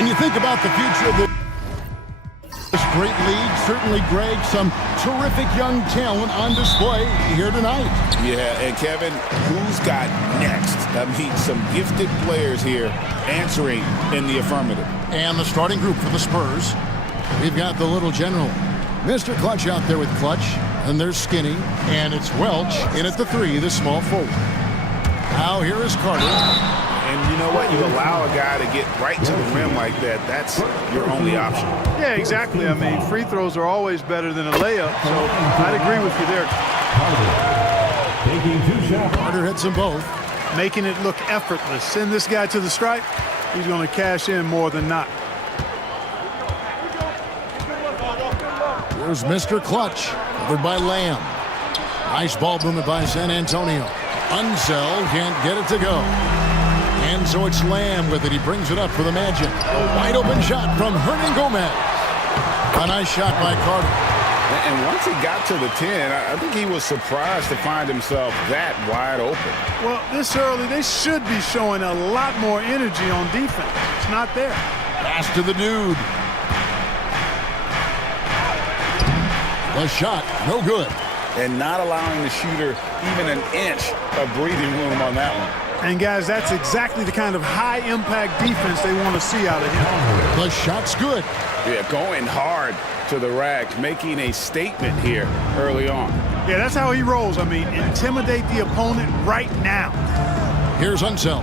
And you think about the future of this great league, certainly, Greg, some terrific young talent on display here tonight. Yeah, and Kevin, who's got next? I mean, some gifted players here answering in the affirmative. And the starting group for the Spurs. We've got the little general, Mr. Clutch, out there with Clutch. And there's Skinny. And it's Welch in at the 3, the small forward. Now here is Carter. And you know what? You allow a guy to get right to the rim like that. That's your only option. Yeah, exactly. I mean, free throws are always better than a layup. So I'd agree with you there. Taking 2 shots. Carter hits them both. Making it look effortless. Send this guy to the stripe. He's going to cash in more than not. Here's Mr. Clutch, covered by Lamb. Nice ball movement by San Antonio. Unsell can't get it to go. And so it's Lamb with it. He brings it up for the Magic. A wide open shot from Hernan Gomez. A nice shot by Carter. And once he got to the 10, I think he was surprised to find himself that wide open. Well, this early, they should be showing a lot more energy on defense. It's not there. Pass to the dude. The shot, no good. And not allowing the shooter even an inch of breathing room on that one. And, guys, that's exactly the kind of high-impact defense they want to see out of him. The shot's good. Yeah, going hard to the rack, making a statement here early on. Yeah, that's how he rolls. I mean, intimidate the opponent right now. Here's Unsell.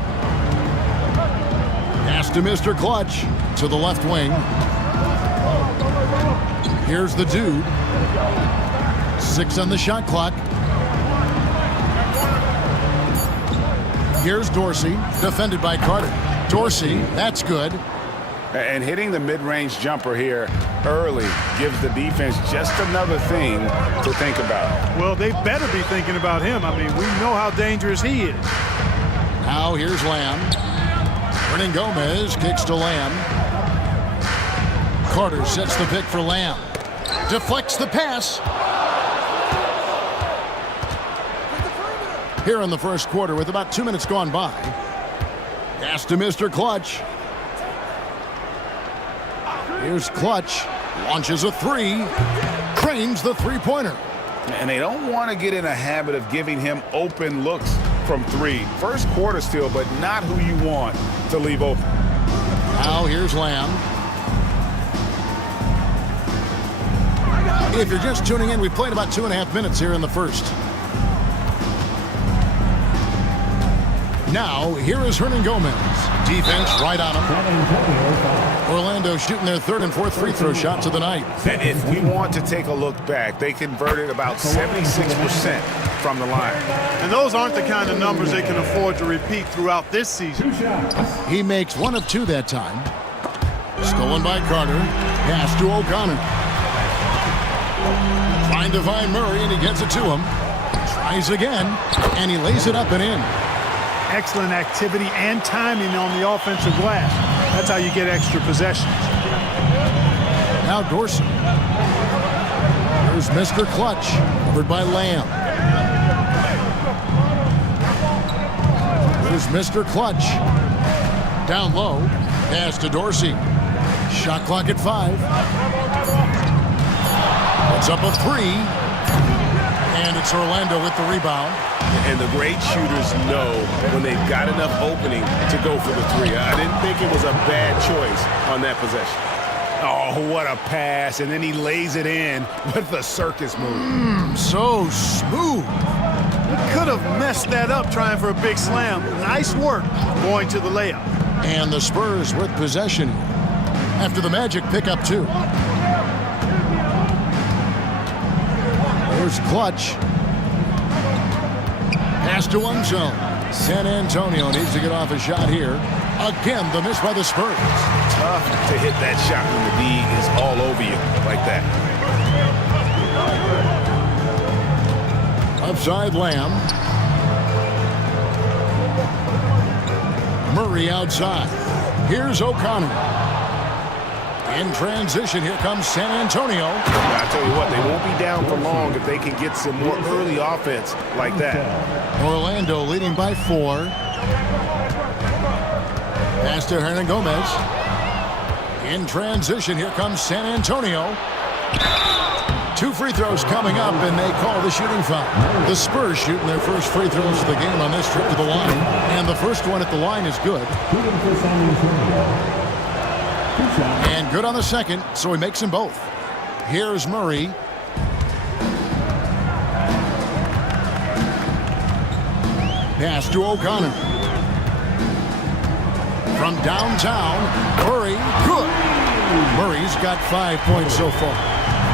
Pass to Mr. Clutch to the left wing. Here's the dude. 6 on the shot clock. Here's Dorsey, defended by Carter. Dorsey, that's good. And hitting the mid-range jumper here early gives the defense just another thing to think about. Well, they better be thinking about him. I mean, we know how dangerous he is. Now here's Lamb. Hernan Gomez kicks to Lamb. Carter sets the pick for Lamb. Deflects the pass. Here in the first quarter with about 2 minutes gone by. Pass to Mr. Clutch. Here's Clutch. Launches a 3. Cranes the three-pointer. And they don't want to get in a habit of giving him open looks from 3. First quarter still, but not who you want to leave open. Now here's Lamb. If you're just tuning in, we've played about 2.5 minutes here in the first. Now, here is Hernan Gomez. Defense right on him. Orlando shooting their 3rd and 4th free throw shots of the night. And if we want to take a look back, they converted about 76% from the line. And those aren't the kind of numbers they can afford to repeat throughout this season. He makes 1 of 2 that time. Stolen by Carter. Pass to O'Connor. Trying to find Murray, and he gets it to him. Tries again, and he lays it up and in. Excellent activity and timing on the offensive glass. That's how you get extra possessions. Now Dorsey. Here's Mr. Clutch, covered by Lamb. Here's Mr. Clutch. Down low, pass to Dorsey. Shot clock at 5. It's up a 3. And it's Orlando with the rebound. And the great shooters know when they've got enough opening to go for the 3. I didn't think it was a bad choice on that possession. Oh, what a pass. And then he lays it in with the circus move. So smooth. He could have messed that up trying for a big slam. Nice work going to the layup. And the Spurs with possession after the Magic pick up 2. Here's Clutch. Pass to Unsell. San Antonio needs to get off a shot here. Again, the miss by the Spurs. Tough to hit that shot when the D is all over you like that. Upside Lamb. Murray outside. Here's O'Connor. In transition, here comes San Antonio. I tell you what, they won't be down for long if they can get some more early offense like that. Orlando leading by 4. Pass to Hernan Gomez. In transition, here comes San Antonio. 2 free throws coming up, and they call the shooting foul. The Spurs shooting their first free throws of the game on this trip to the line. And the first one at the line is good. And good on the second, so he makes them both. Here's Murray. Pass to O'Connor. From downtown, Murray, good. Murray's got 5 points so far.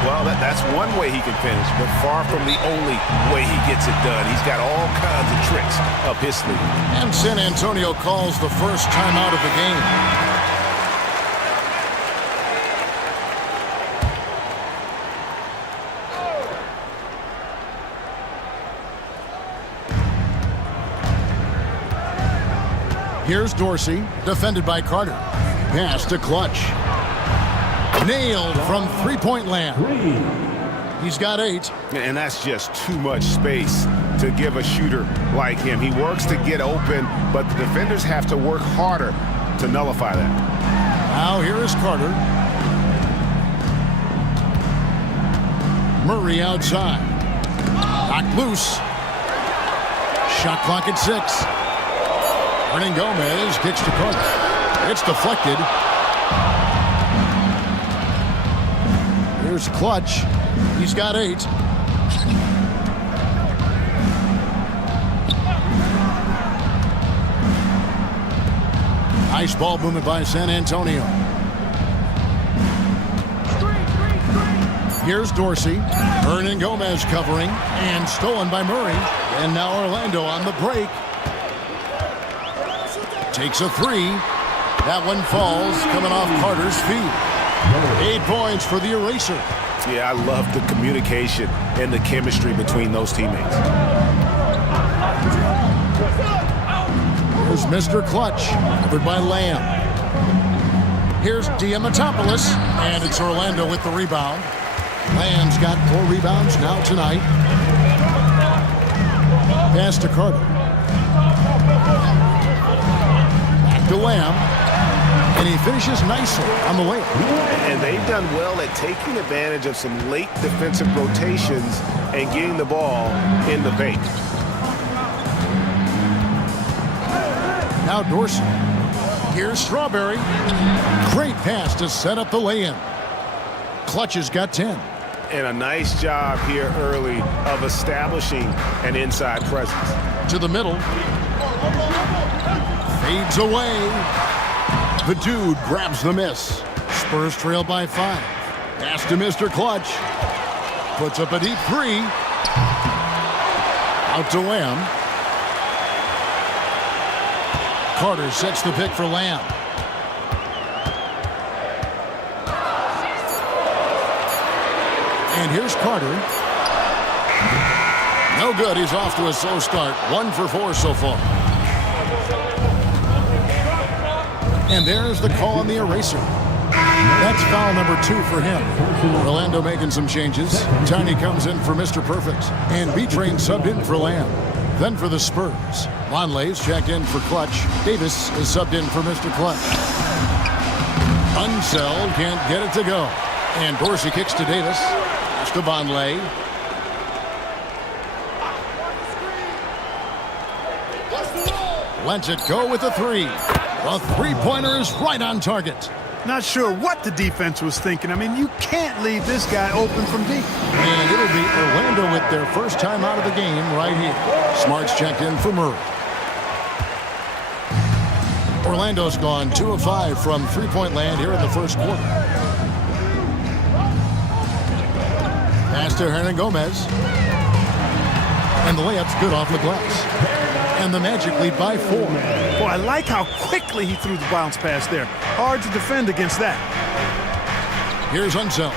Well, that's one way he can finish, but far from the only way he gets it done. He's got all kinds of tricks up his sleeve. And San Antonio calls the first timeout of the game. Here's Dorsey, defended by Carter. Pass to Clutch. Nailed from three-point land. He's got 8. And that's just too much space to give a shooter like him. He works to get open, but the defenders have to work harder to nullify that. Now here is Carter. Murray outside. Knocked loose. Shot clock at 6. Gomez kicks to Carter. It's deflected. Here's Clutch. He's got 8. Nice ball movement by San Antonio. Here's Dorsey. Gomez covering and stolen by Murray. And now Orlando on the break. Takes a 3. That one falls, coming off Carter's feet. 8 points for the eraser. Yeah, I love the communication and the chemistry between those teammates. Here's Mr. Clutch, covered by Lamb. Here's Diamatopoulos, and it's Orlando with the rebound. Lamb's got 4 rebounds now tonight. Pass to Carter. To Lamb, and he finishes nicely on the layup. And they've done well at taking advantage of some late defensive rotations and getting the ball in the paint. Now Dorsey. Here's Strawberry. Great pass to set up the lay-in. Clutch has got 10. And a nice job here early of establishing an inside presence. To the middle. Fades away. The dude grabs the miss. Spurs trail by 5. Pass to Mr. Clutch. Puts up a deep 3. Out to Lamb. Carter sets the pick for Lamb. And here's Carter. No good. He's off to a slow start. 1 for 4 so far. And there's the call on the eraser. That's foul number 2 for him. Orlando making some changes. Tiny comes in for Mr. Perfect. And B-Train subbed in for Lamb. Then for the Spurs, Lonley's checked in for Clutch. Davis is subbed in for Mr. Clutch. Unseld can't get it to go. And Dorsey kicks to Davis. It's to Vonleh. Lets it go with the 3. The three-pointer is right on target. Not sure what the defense was thinking. I mean, you can't leave this guy open from deep. And it'll be Orlando with their first time out of the game right here. Smart's checked in for Murray. Orlando's gone 2 of 5 from three-point land here in the first quarter. Pass to Gomez. And the layup's good off the glass. And the Magic lead by 4. Boy, I like how quickly he threw the bounce pass there. Hard to defend against that. Here's Unseld.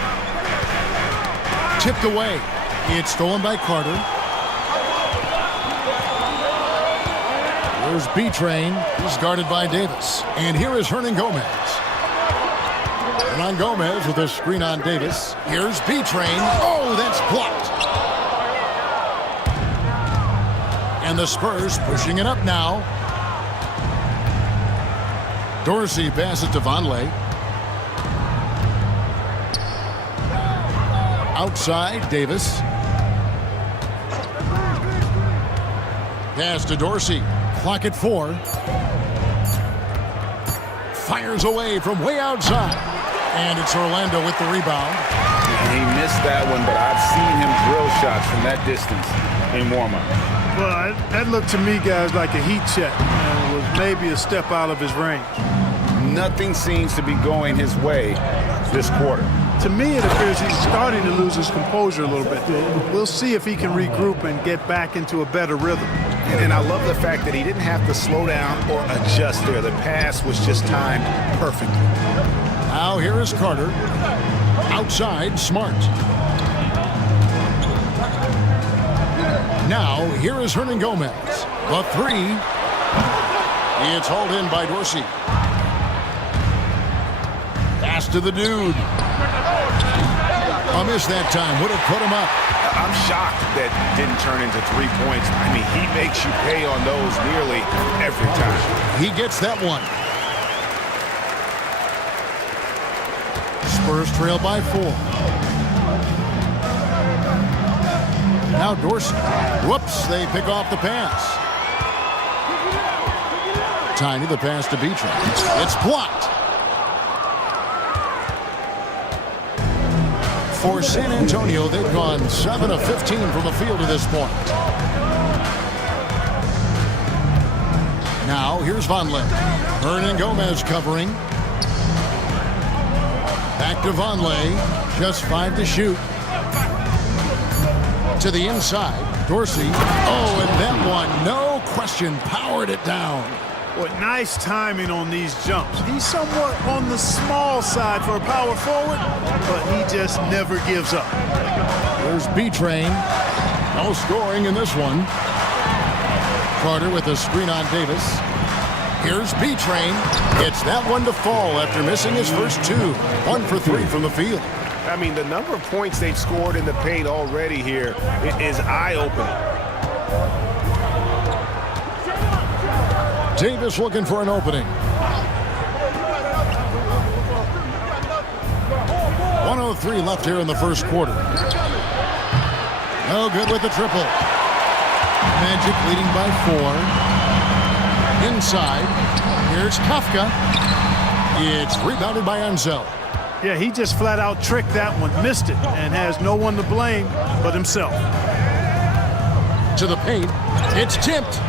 Tipped away. It's stolen by Carter. Here's B-Train. He's guarded by Davis. And here is Gomez. Gomez with a screen on Davis. Here's B-Train. Oh, that's blocked. And the Spurs pushing it up now. Dorsey passes to Vonleh. Outside, Davis. Pass to Dorsey. Clock at 4. Fires away from way outside. And it's Orlando with the rebound. He missed that one, but I've seen him drill shots from that distance in warm-up. Well, that looked to me, guys, like a heat check. And it was maybe a step out of his range. Nothing seems to be going his way this quarter. To me, it appears he's starting to lose his composure a little bit. We'll see if he can regroup and get back into a better rhythm. And I love the fact that he didn't have to slow down or adjust there. The pass was just timed perfectly. Now here is Carter. Outside, Smart. Now here is Hernan Gomez. The 3. It's hauled in by Dorsey. Pass to the dude. A miss that time. Would have put him up. I'm shocked that didn't turn into 3 points. I mean, he makes you pay on those nearly every time. He gets that one. Spurs trail by 4. Now Dorsey. Whoops, they pick off the pass. Tiny, the pass to Beecher. It's blocked. For San Antonio, they've gone 7 of 15 from the field to this point. Now, here's Vonleh. Hernan Gomez covering. Back to Vonleh. Just 5 to shoot. To the inside. Dorsey. Oh, and that one, no question, powered it down. What nice timing on these jumps. He's somewhat on the small side for a power forward, but he just never gives up. There's B-Train. No scoring in this one. Carter with a screen on Davis. Here's B-Train. Gets that one to fall after missing his first 2. 1 for 3 from the field. I mean, the number of points they've scored in the paint already here is eye-opening. Davis looking for an opening. 1:03 left here in the first quarter. No good with the triple. Magic leading by 4. Inside. Here's Kafka. It's rebounded by Ansel. Yeah, he just flat out tricked that one, missed it, and has no one to blame but himself. To the paint. It's tipped.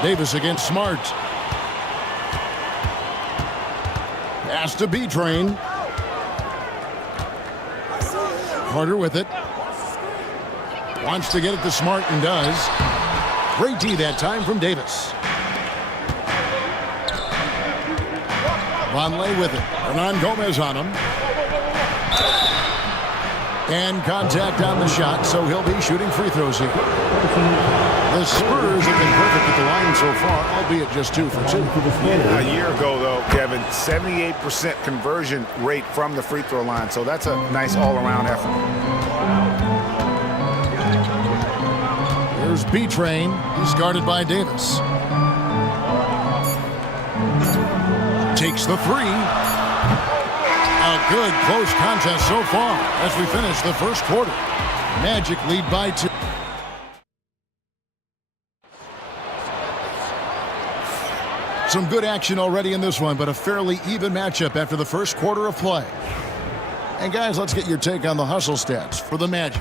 Davis against Smart. Pass to B-Train. Carter with it. Wants to get it to Smart and does. Great D that time from Davis. Vonleh with it. Hernan Gomez on him. And contact on the shot, so he'll be shooting free throws here. The Spurs have been perfect at the line so far, albeit just 2 for 2. A year ago, though, Kevin, 78% conversion rate from the free throw line, so that's a nice all-around effort. Here's B-Train. He's guarded by Davis. Takes the 3. A good close contest so far as we finish the first quarter. Magic lead by 2. Some good action already in this one, but a fairly even matchup after the first quarter of play. And guys, let's get your take on the hustle stats for the Magic.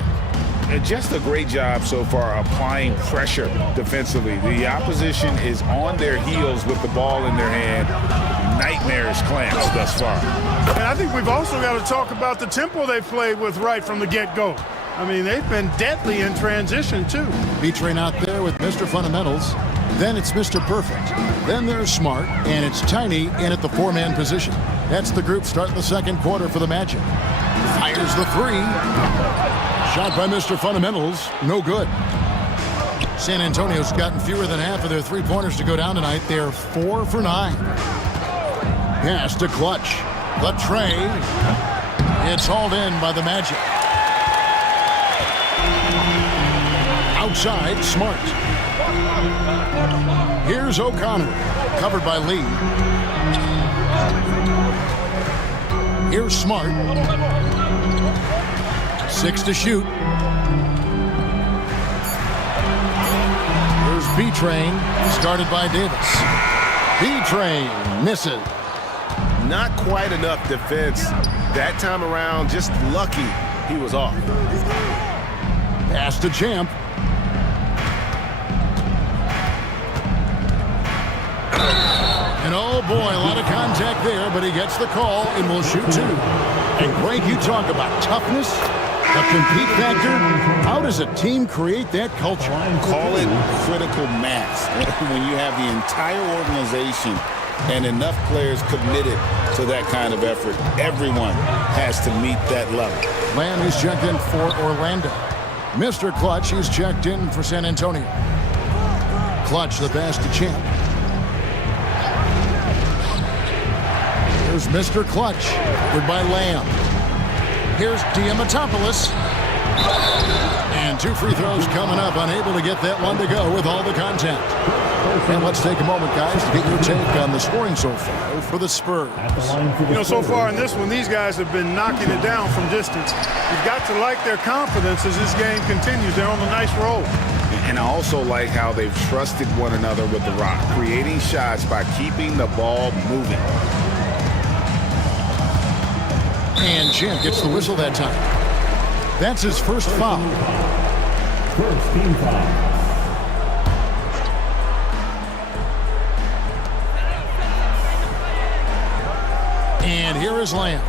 And just a great job so far applying pressure defensively. The opposition is on their heels with the ball in their hand. Nightmarish clamps thus far. And I think we've also got to talk about the tempo they played with right from the get-go. I mean, they've been deadly in transition, too. B-Train out there with Mr. Fundamentals. Then it's Mr. Perfect. Then there's Smart, and it's Tiny in at the 4-man position. That's the group starting the second quarter for the Magic. Fires the 3. Shot by Mr. Fundamentals. No good. San Antonio's gotten fewer than half of their three-pointers to go down tonight. They're 4 for 9. Pass to Clutch. The tray. It's hauled in by the Magic. Outside, Smart. Here's O'Connor. Covered by Lee. Here's Smart. 6 to shoot. Here's B-Train. He's guarded by Davis. B-Train misses. Not quite enough defense that time around. Just lucky he was off. Pass to Champ. And oh boy, a lot of contact there, but he gets the call and will shoot 2. And Greg, you talk about toughness, a compete factor. How does a team create that culture? Call it critical mass. When you have the entire organization and enough players committed to that kind of effort, everyone has to meet that level. Lamb is checked in for Orlando. Mr. Clutch is checked in for San Antonio. Clutch the pass to Champ. Here's Mr. Clutch, covered by Lamb. Here's Diamatopoulos. And 2 free throws coming up, unable to get that one to go with all the contact. And let's take a moment, guys, to get your take on the scoring so far for the Spurs. You know, so far in this one, these guys have been knocking it down from distance. You've got to like their confidence as this game continues. They're on a nice roll. And I also like how they've trusted one another with the rock, creating shots by keeping the ball moving. And Champ gets the whistle that time. That's his first foul. First team foul. And here is Lamb.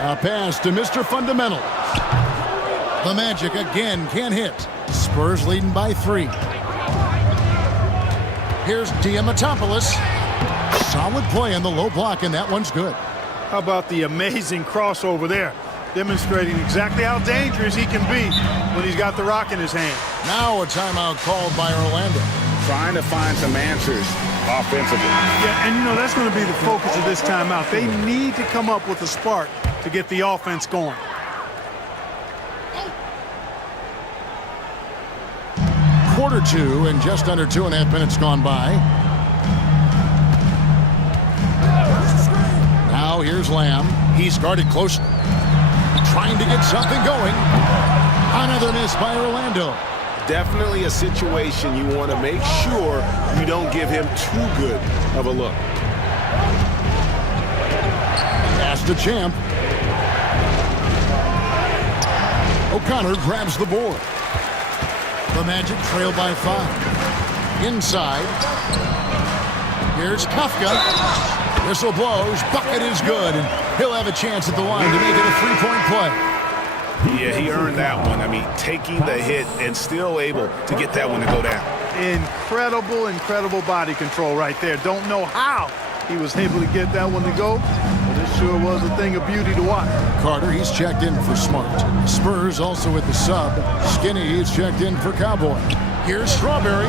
A pass to Mr. Fundamental. The Magic again can't hit. Spurs leading by 3. Here's Diamatopoulos. Solid play on the low block, and that one's good. How about the amazing crossover there? Demonstrating exactly how dangerous he can be when he's got the rock in his hand. Now a timeout called by Orlando. Trying to find some answers offensively. Yeah, and you know, that's going to be the focus of this timeout. They need to come up with a spark to get the offense going. Quarter 2 and just under 2.5 minutes gone by. Now here's Lamb. He's guarded closely. Trying to get something going. Another miss by Orlando. Definitely a situation you want to make sure you don't give him too good of a look. Pass to Champ. O'Connor grabs the board. The Magic trail by 5. Inside. Here's Kafka. Whistle blows. Bucket is good. And he'll have a chance at the line to make it a 3-point play. Yeah, he earned that one. I mean, taking the hit and still able to get that one to go down. Incredible body control right there. Don't know how he was able to get that one to go, but it sure was a thing of beauty to watch. Carter, he's checked in for Smart. Spurs also with the sub. Skinny, he's checked in for Cowboy. Here's Strawberry.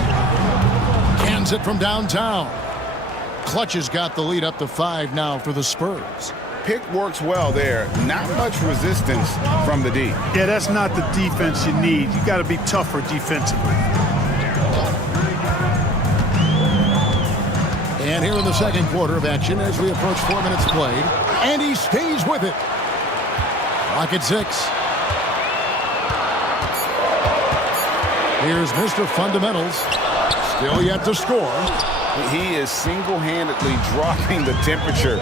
Cans it from downtown. Clutch has got the lead up to 5 now for the Spurs. Pick works well there. Not much resistance from the D. Yeah, that's not the defense you need. You got to be tougher defensively. And here in the second quarter of action as we approach 4 minutes played. And he stays with it. Clock at 6. Here's Mr. Fundamentals. Still yet to score. He is single-handedly dropping the temperature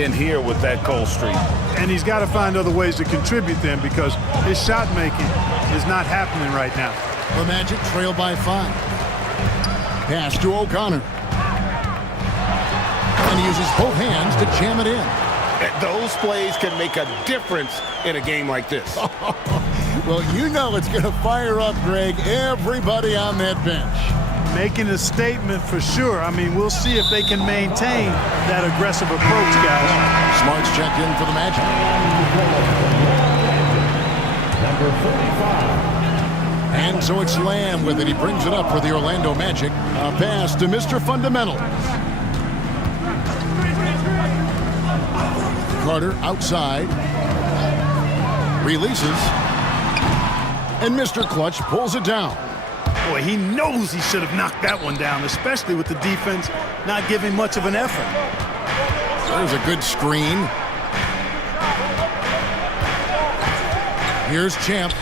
in here with that cold streak. And he's got to find other ways to contribute then because his shot making is not happening right now. The Magic trail by 5. Pass to O'Connor. And he uses both hands to jam it in. Those plays can make a difference in a game like this. Well, you know it's going to fire up, Greg, everybody on that bench. Making a statement for sure. I mean, we'll see if they can maintain that aggressive approach, guys. Smart's checked in for the Magic. Number 45. And so it's Lamb with it. He brings it up for the Orlando Magic. A pass to Mr. Fundamental. Carter outside. Releases. And Mr. Clutch pulls it down. Boy, he knows he should have knocked that one down, especially with the defense not giving much of an effort. There's a good screen. Here's Champ.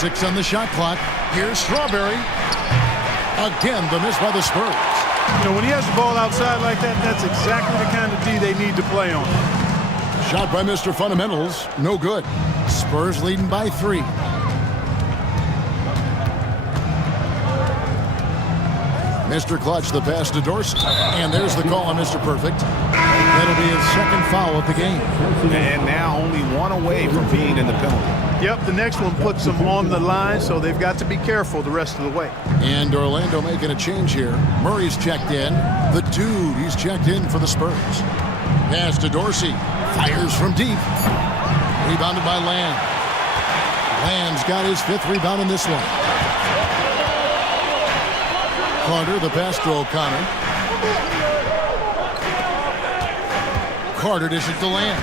6 on the shot clock. Here's Strawberry. Again, the miss by the Spurs. You know, when he has the ball outside like that, that's exactly the kind of D they need to play on. Shot by Mr. Fundamentals. No good. Spurs leading by 3. Mr. Clutch, the pass to Dorsey. And there's the call on Mr. Perfect. That'll be his second foul of the game. And now only one away from being in the penalty. Yep, the next one puts them on the line, so they've got to be careful the rest of the way. And Orlando making a change here. Murray's checked in. The dude, he's checked in for the Spurs. Pass to Dorsey. Fires from deep. Rebounded by Lamb. Lamb's got his 5th rebound in this one. Carter, the pass to O'Connor. Carter dishes to Lamb.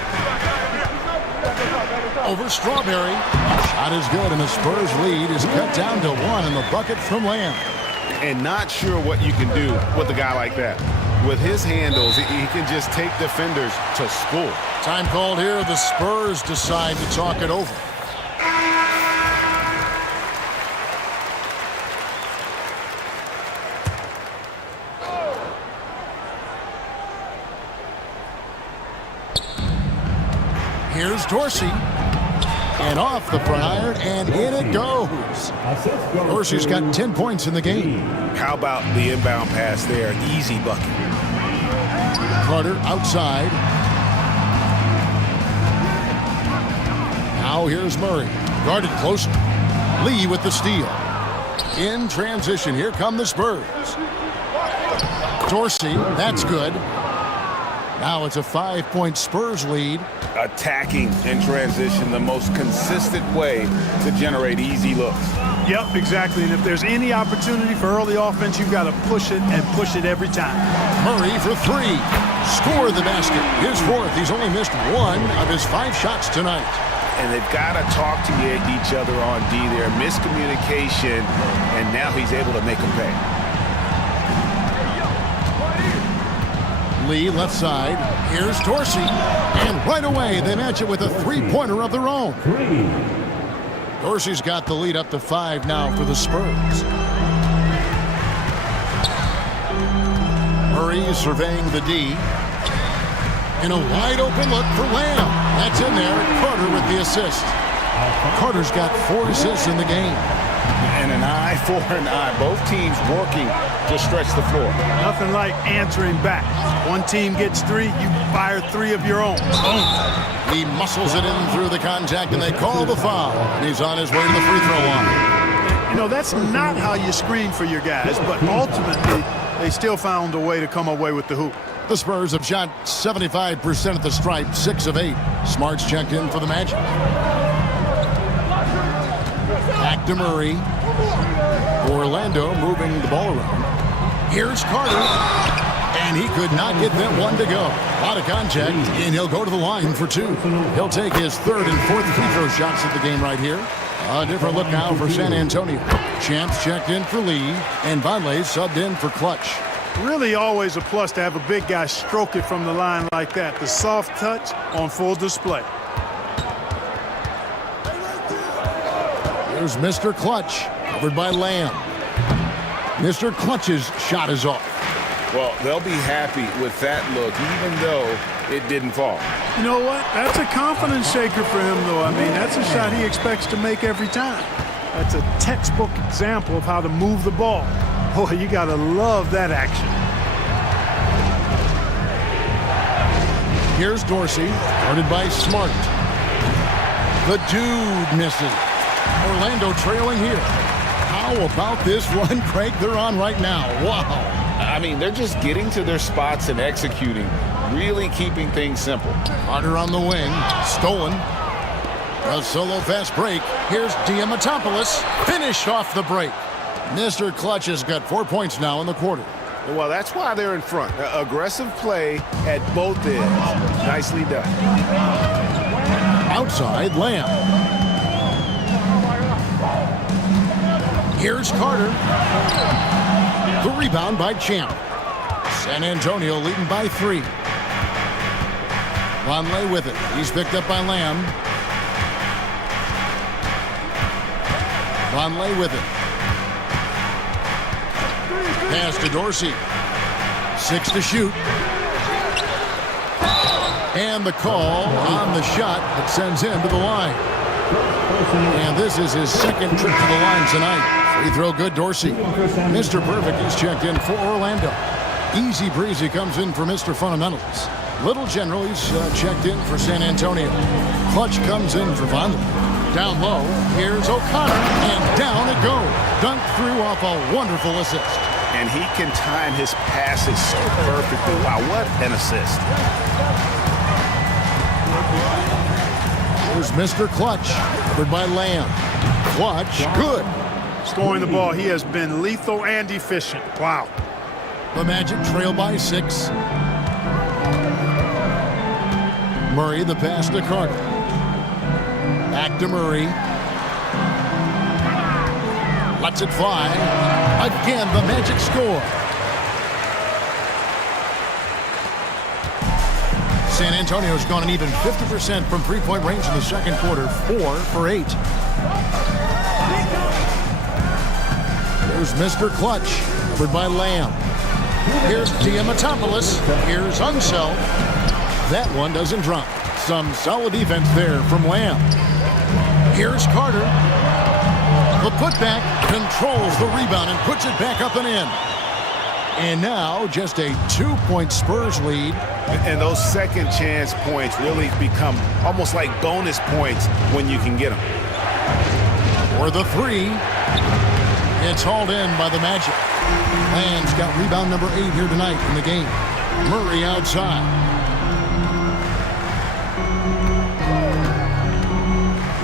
Over Strawberry. Shot is good, and the Spurs lead is cut down to 1 in the bucket from Lamb. And not sure what you can do with a guy like that. With his handles, he can just take defenders to school. Time called here. The Spurs decide to talk it over. Here's Dorsey. And off the prior, and in it goes. Dorsey's got 10 points in the game. How about the inbound pass there? Easy bucket. Carter outside. Now here's Murray. Guarded close. Lee with the steal. In transition, here come the Spurs. Dorsey, that's good. Now it's a 5-point Spurs lead. Attacking in transition, the most consistent way to generate easy looks. Yep, exactly. And if there's any opportunity for early offense, you've got to push it and push it every time. Murray for 3. Score the basket. His 4th. He's only missed 1 of his 5 shots tonight. And they've got to talk to each other on D there. Miscommunication, and now he's able to make them pay. Lee left side. Here's Dorsey. And right away, they match it with a 3-pointer of their own. Dorsey's got the lead up to 5 now for the Spurs. Murray is surveying the D. And a wide open look for Lamb. That's in there. Carter with the assist. Carter's got 4 assists in the game. And an eye for an eye. Both teams working to stretch the floor. Nothing like answering back. One team gets 3, you fire 3 of your own. Boom. He muscles it in through the contact, and they call the foul. And he's on his way to the free throw line. You know, that's not how you screen for your guys, but ultimately, they still found a way to come away with the hoop. The Spurs have shot 75% at the stripe, 6 of 8. Smart's checked in for the Magic. Back to Murray. Orlando moving the ball around. Here's Carter. And he could not get that one to go. A lot of contact, and he'll go to the line for 2. He'll take his 3rd and 4th free throw shots at the game right here. A different look now for San Antonio. Champs checked in for Lee, and Vonleh subbed in for Clutch. Really always a plus to have a big guy stroke it from the line like that. The soft touch on full display. Here's Mr. Clutch, covered by Lamb. Mr. Clutch's shot is off. Well, they'll be happy with that look, even though it didn't fall. You know what? That's a confidence shaker for him, though. I mean, that's a shot he expects to make every time. That's a textbook example of how to move the ball. Boy, you got to love that action. Here's Dorsey, guarded by Smart. The dude misses. Orlando trailing here. How about this run, Craig, they're on right now? Wow. I mean, they're just getting to their spots and executing, really keeping things simple. Carter on the wing, stolen. A solo fast break. Here's Diamatopoulos, finished off the break. Mr. Clutch has got 4 points now in the quarter. Well, that's why they're in front. Aggressive play at both ends. Nicely done. Outside, Lamb. Here's Carter. The rebound by Champ. San Antonio leading by 3. Vonleh with it. He's picked up by Lamb. Vonleh with it. Pass to Dorsey. 6 to shoot. And the call on the shot that sends him to the line. And this is his second trip to the line tonight. Free throw good, Dorsey. Mr. Perfect, he's checked in for Orlando. Easy breezy comes in for Mr. Fundamentals. Little General, he's checked in for San Antonio. Clutch comes in for Vonleh. Down low, here's O'Connor, and down it goes. Dunked through off a wonderful assist. And he can time his passes so perfectly. Wow, what an assist. Here's Mr. Clutch, covered by Lamb. Clutch, good. Scoring the ball, he has been lethal and efficient. Wow. The Magic trail by 6. Murray, the pass to Carter. Back to Murray. Lets it fly. Again, the Magic score. San Antonio's gone an even 50% from three-point range in the second quarter. 4 for 8. Here's Mr. Clutch, covered by Lamb. Here's Diamatopoulos. Here's Unseld. That one doesn't drop. Some solid defense there from Lamb. Here's Carter. The putback controls the rebound and puts it back up and in. And now just a 2-point Spurs lead. And those second chance points really become almost like bonus points when you can get them. For the 3. It's hauled in by the Magic. Lamb's got rebound number 8 here tonight in the game. Murray outside.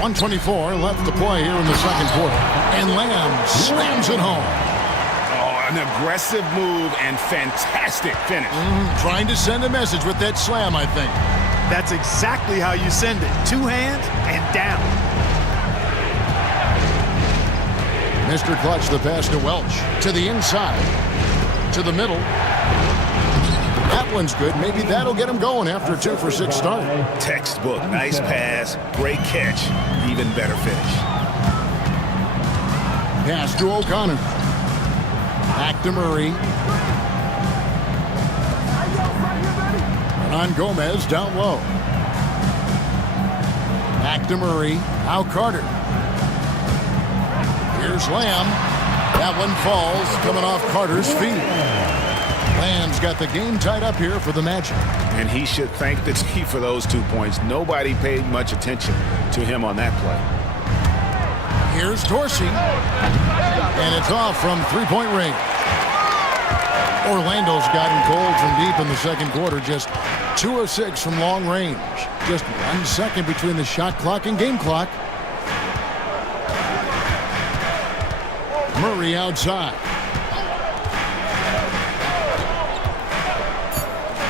1:24 left to play here in the second quarter. And Lamb slams it home. Oh, an aggressive move and fantastic finish. Trying to send a message with that slam, I think. That's exactly how you send it. 2 hands and down. Mr. Clutch, the pass to Welch. To the inside. To the middle. That one's good. Maybe that'll get him going after a 2 for 6 start. Textbook. Nice pass. Great catch. Even better finish. Pass to O'Connor. Back to Murray. On Gomez down low. Back to Murray. Now Carter. Here's Lamb. That one falls, coming off Carter's feet. Lamb's got the game tied up here for the Magic. And he should thank the team for those 2 points. Nobody paid much attention to him on that play. Here's Dorsey. And it's off from three-point range. Orlando's gotten cold from deep in the second quarter. Just 2 of 6 from long range. Just 1 second between the shot clock and game clock. Murray outside.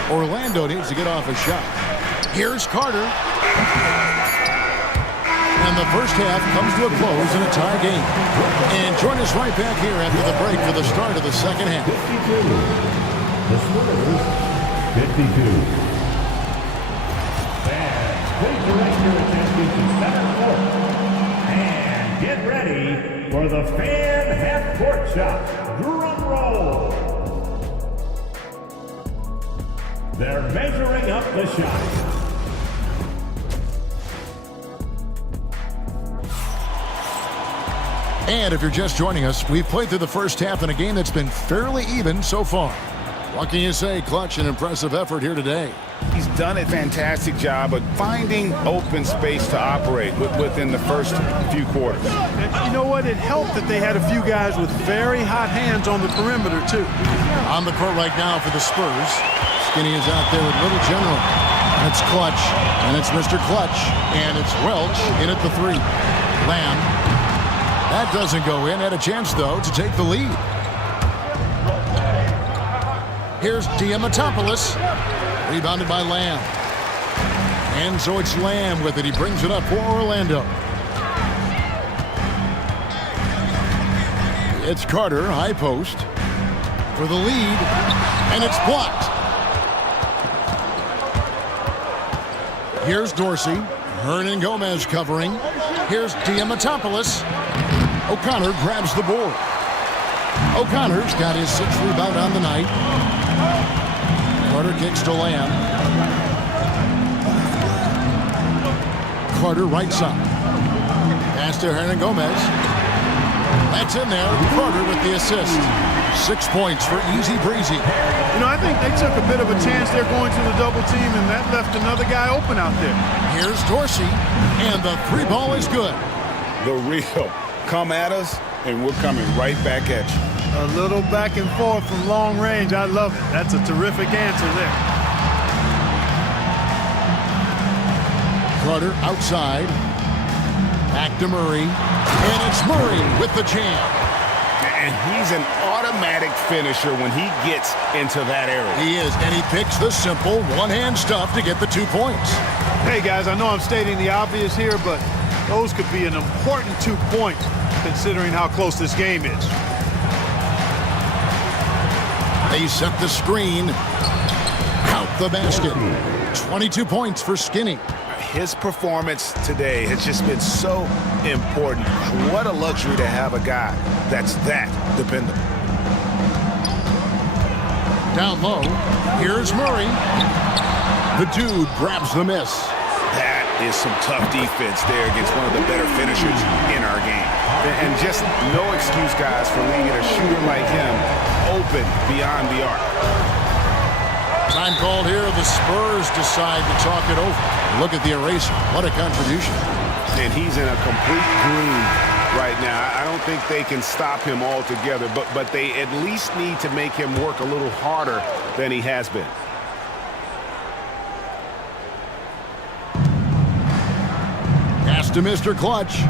Orlando needs to get off a shot. Here's Carter. And the first half comes to a close in a tie game. And join us right back here after the break for the start of the second half. 52. The Spurs, 52. Fans, please direct your attention to center court. And get ready for the fan half-court shot. Drum roll. They're measuring up the shot. And if you're just joining us, we've played through the first half in a game that's been fairly even so far. What can you say? Clutch, an impressive effort here today. He's done a fantastic job of finding open space to operate within the first few quarters. And you know what? It helped that they had a few guys with very hot hands on the perimeter, too. On the court right now for the Spurs. Skinny is out there with Little General. And it's Clutch. And it's Mr. Clutch. And it's Welch in at the 3. Lamb. That doesn't go in. Had a chance, though, to take the lead. Here's Diamatopoulos. Rebounded by Lamb. And so it's Lamb with it. He brings it up for Orlando. It's Carter, high post. For the lead. And it's blocked. Here's Dorsey. Hernan Gomez covering. Here's Diamatopoulos. O'Connor grabs the board. O'Connor's got his 6th rebound on the night. Carter kicks to Lamb. Carter right side. Pass to Hernan Gomez. That's in there. Carter with the assist. 6 points for easy breezy. You know, I think they took a bit of a chance there going to the double team, and that left another guy open out there. Here's Dorsey, and the 3 ball is good. The real. Come at us, and we're coming right back at you. A little back and forth from long range. I love it. That's a terrific answer there. Carter outside. Back to Murray. And it's Murray with the jam. And he's an automatic finisher when he gets into that area. He is, and he picks the simple one-hand stuff to get the 2 points. Hey, guys, I know I'm stating the obvious here, but those could be an important 2 points considering how close this game is. They set the screen. Out the basket. 22 points for Skinny. His performance today has just been so important. What a luxury to have a guy that's that dependable. Down low, here's Murray. The dude grabs the miss. That is some tough defense there against one of the better finishers in our game. And just no excuse, guys, for leaving a shooter like him open beyond the arc. Time called here. The Spurs decide to talk it over. Look at the eraser. What a contribution. And he's in a complete groove right now. I don't think they can stop him altogether, but they at least need to make him work a little harder than he has been. Pass to Mr. Clutch.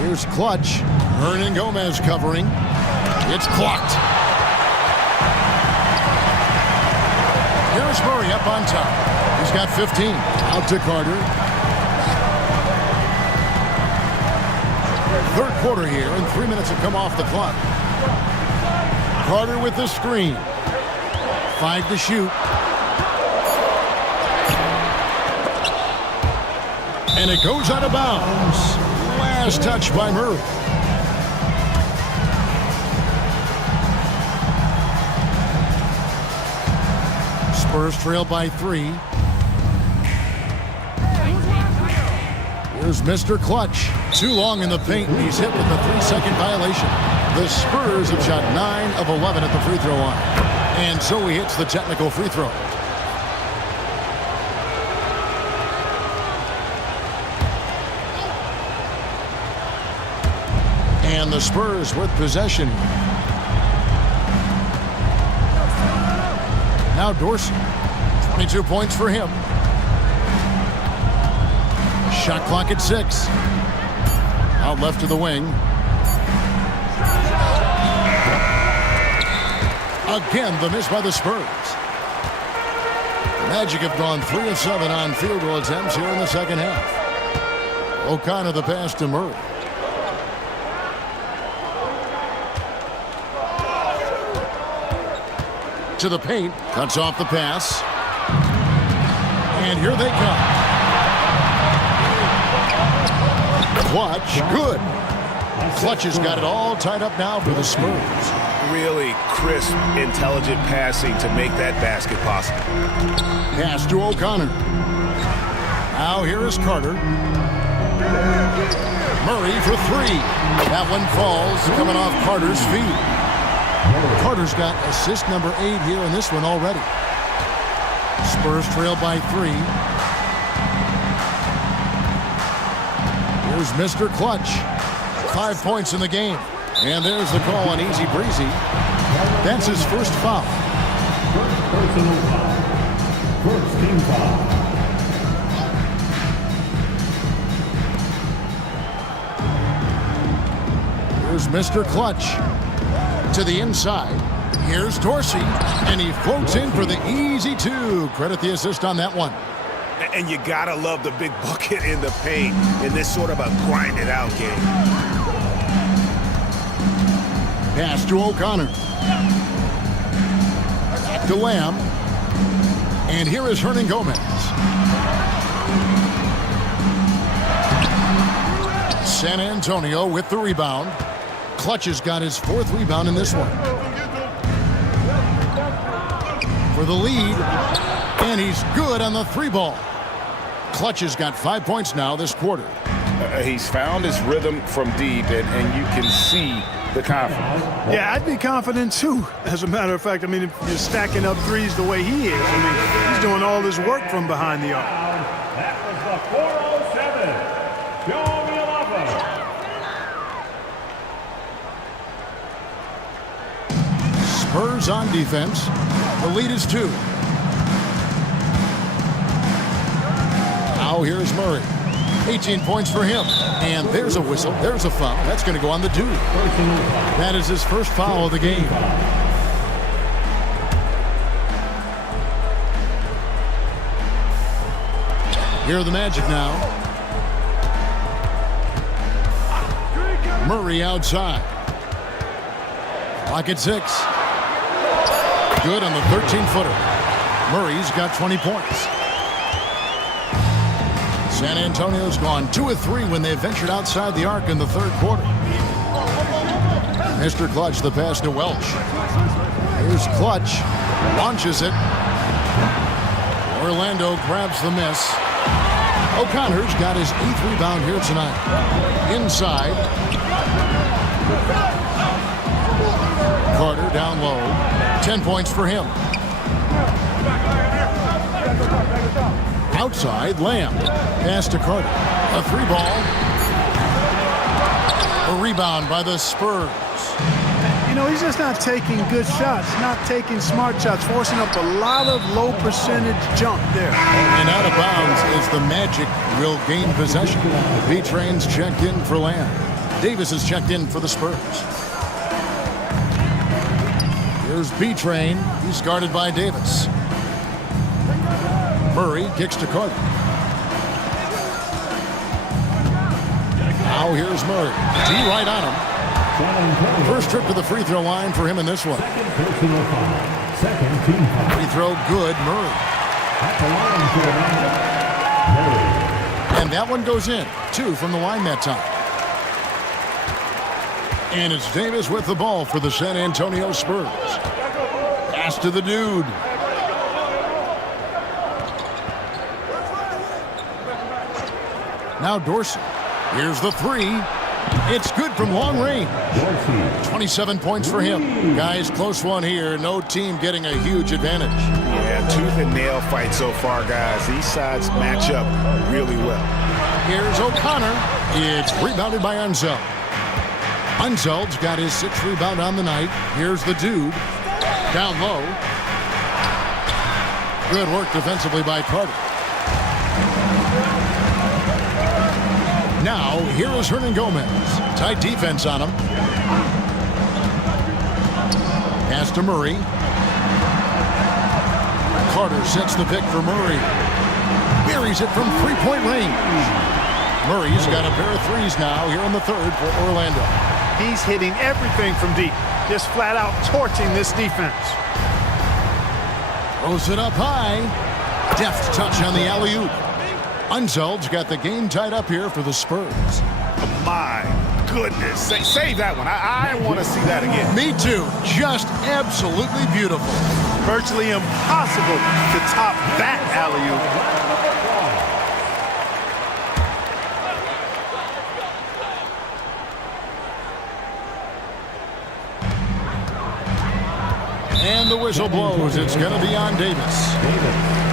Here's Clutch. Hernan Gomez covering. It's clocked. Here's Murray up on top. He's got 15. Out to Carter. 3rd quarter here, and 3 minutes have come off the clock. Carter with the screen. 5 to shoot. And it goes out of bounds. Last touch by Murray. Spurs trail by 3. Here's Mr. Clutch. Too long in the paint. He's hit with a 3-second violation. The Spurs have shot 9 of 11 at the free throw line. And so he hits the technical free throw. And the Spurs with possession. Now Dorsey. 22 points for him. Shot clock at 6. Out left to the wing. Again, the miss by the Spurs. The Magic have gone 3 of 7 on field goal attempts here in the second half. O'Connor the pass to Murray. To the paint, cuts off the pass. And here they come. Clutch, good. Clutch has got it all tied up now for the Spurs. Really crisp, intelligent passing to make that basket possible. Pass to O'Connor. Now here is Carter. Murray for 3. That one falls, coming off Carter's feet. Carter's got assist number 8 here in this one already. Spurs trail by 3. Here's Mr. Clutch. 5 points in the game. And there's the call on easy breezy. That's his first foul. First personal foul. First team foul. Here's Mr. Clutch. To the inside. Here's Dorsey. And he floats in for the easy 2. Credit the assist on that one. And you gotta love the big bucket in the paint in this sort of a grinded out game. Pass to O'Connor. Back to Lamb. And here is Hernan Gomez. San Antonio with the rebound. Clutch has got his 4th rebound in this one. For the lead. And he's good on the 3-ball. Clutch has got 5 points now this quarter. He's found his rhythm from deep, and you can see the confidence. Yeah, I'd be confident too. As a matter of fact, I mean, if you're stacking up threes the way he is, I mean, he's doing all this work from behind the arc. That was the 407. Show me a lover. Spurs on defense. The lead is 2. Now here's Murray. 18 points for him. And there's a whistle. There's a foul. That's going to go on the dude. That is his first foul of the game. Here are the Magic now. Murray outside. Clock at 6. Good on the 13-footer. Murray's got 20 points. San Antonio's gone 2 of 3 when they ventured outside the arc in the 3rd quarter. Mr. Clutch, the pass to Welch. Here's Clutch. Launches it. Orlando grabs the miss. O'Connor's got his 8th rebound here tonight. Inside. Carter down low. 10 points for him. Outside, Lamb. Pass to Carter. A 3-ball. A rebound by the Spurs. You know, he's just not taking good shots, not taking smart shots, forcing up a lot of low percentage jump there. And out of bounds is the Magic will gain possession. B-Train's checked in for Lamb. Davis is checked in for the Spurs. Here's B-Train. He's guarded by Davis. Murray kicks to Carter. Now here's Murray. D right on him. First trip to the free throw line for him in this one. Free throw good, Murray. And that one goes in. 2 from the line that time. And it's Davis with the ball for the San Antonio Spurs. Pass to the dude. Now Dorsey. Here's the 3. It's good from long range. 27 points for him. Guys, close one here. No team getting a huge advantage. Yeah, tooth and nail fight so far, guys. These sides match up really well. Here's O'Connor. It's rebounded by Unseld. Unseld's got his 6th rebound on the night. Here's the dude. Down low. Good work defensively by Carter. Now, here is Hernan Gomez. Tight defense on him. Pass to Murray. Carter sets the pick for Murray. Buries it from 3-point range. Murray's got a pair of threes now here in the 3rd for Orlando. He's hitting everything from deep, just flat out torching this defense. Throws it up high. Deft touch on the alley-oop. Unseld's got the game tied up here for the Spurs. My goodness. Save that one. I want to see that again. Me too. Just absolutely beautiful. Virtually impossible to top that alley-oop. And the whistle blows. It's going to be on Davis.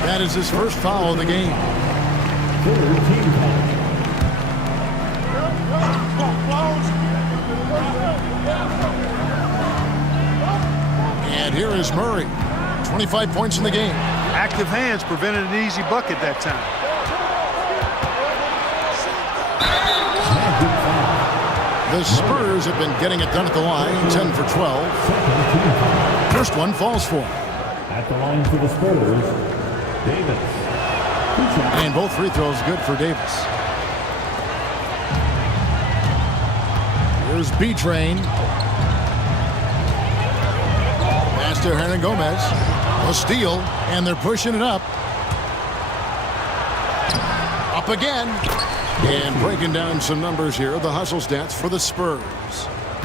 That is his first foul of the game. And here is Murray. 25 points in the game. Active hands prevented an easy bucket that time. The Spurs have been getting it done at the line, 10 for 12. First one falls for him. At the line for the Spurs, Davis. And both free throws good for Davis. Here's B-Train. Pass to Hernangomez. A steal, and they're pushing it up. Up again. And breaking down some numbers here, the hustle stats for the Spurs.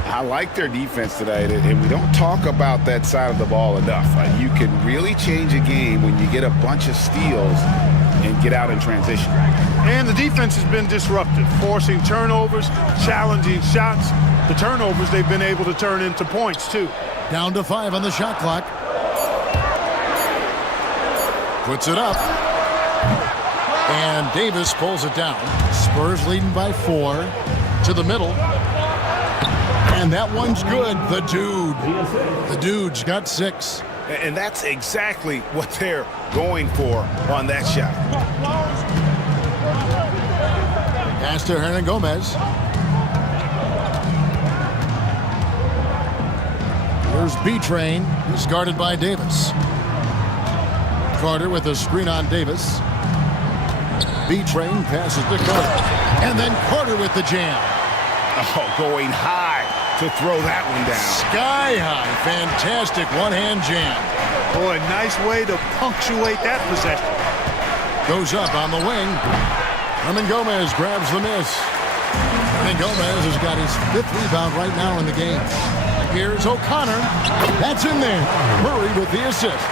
I like their defense tonight, and we don't talk about that side of the ball enough. You can really change a game when you get a bunch of steals and get out in transition. And the defense has been disruptive, forcing turnovers, challenging shots. The turnovers they've been able to turn into points, too. Down to 5 on the shot clock. Puts it up. And Davis pulls it down. Spurs leading by 4 to the middle. And that one's good. The dude's got 6. And that's exactly what they're going for on that shot. Pass to Hernangomez. Here's B-Train. He's guarded by Davis. Carter with a screen on Davis. B-Train passes to Carter. And then Carter with the jam. Oh, going high to throw that one down. Sky high. Fantastic one-hand jam. Boy, nice way to punctuate that possession. Goes up on the wing. Hernangomez grabs the miss. Hernangomez has got his 5th rebound right now in the game. Here's O'Connor. That's in there. Murray with the assist.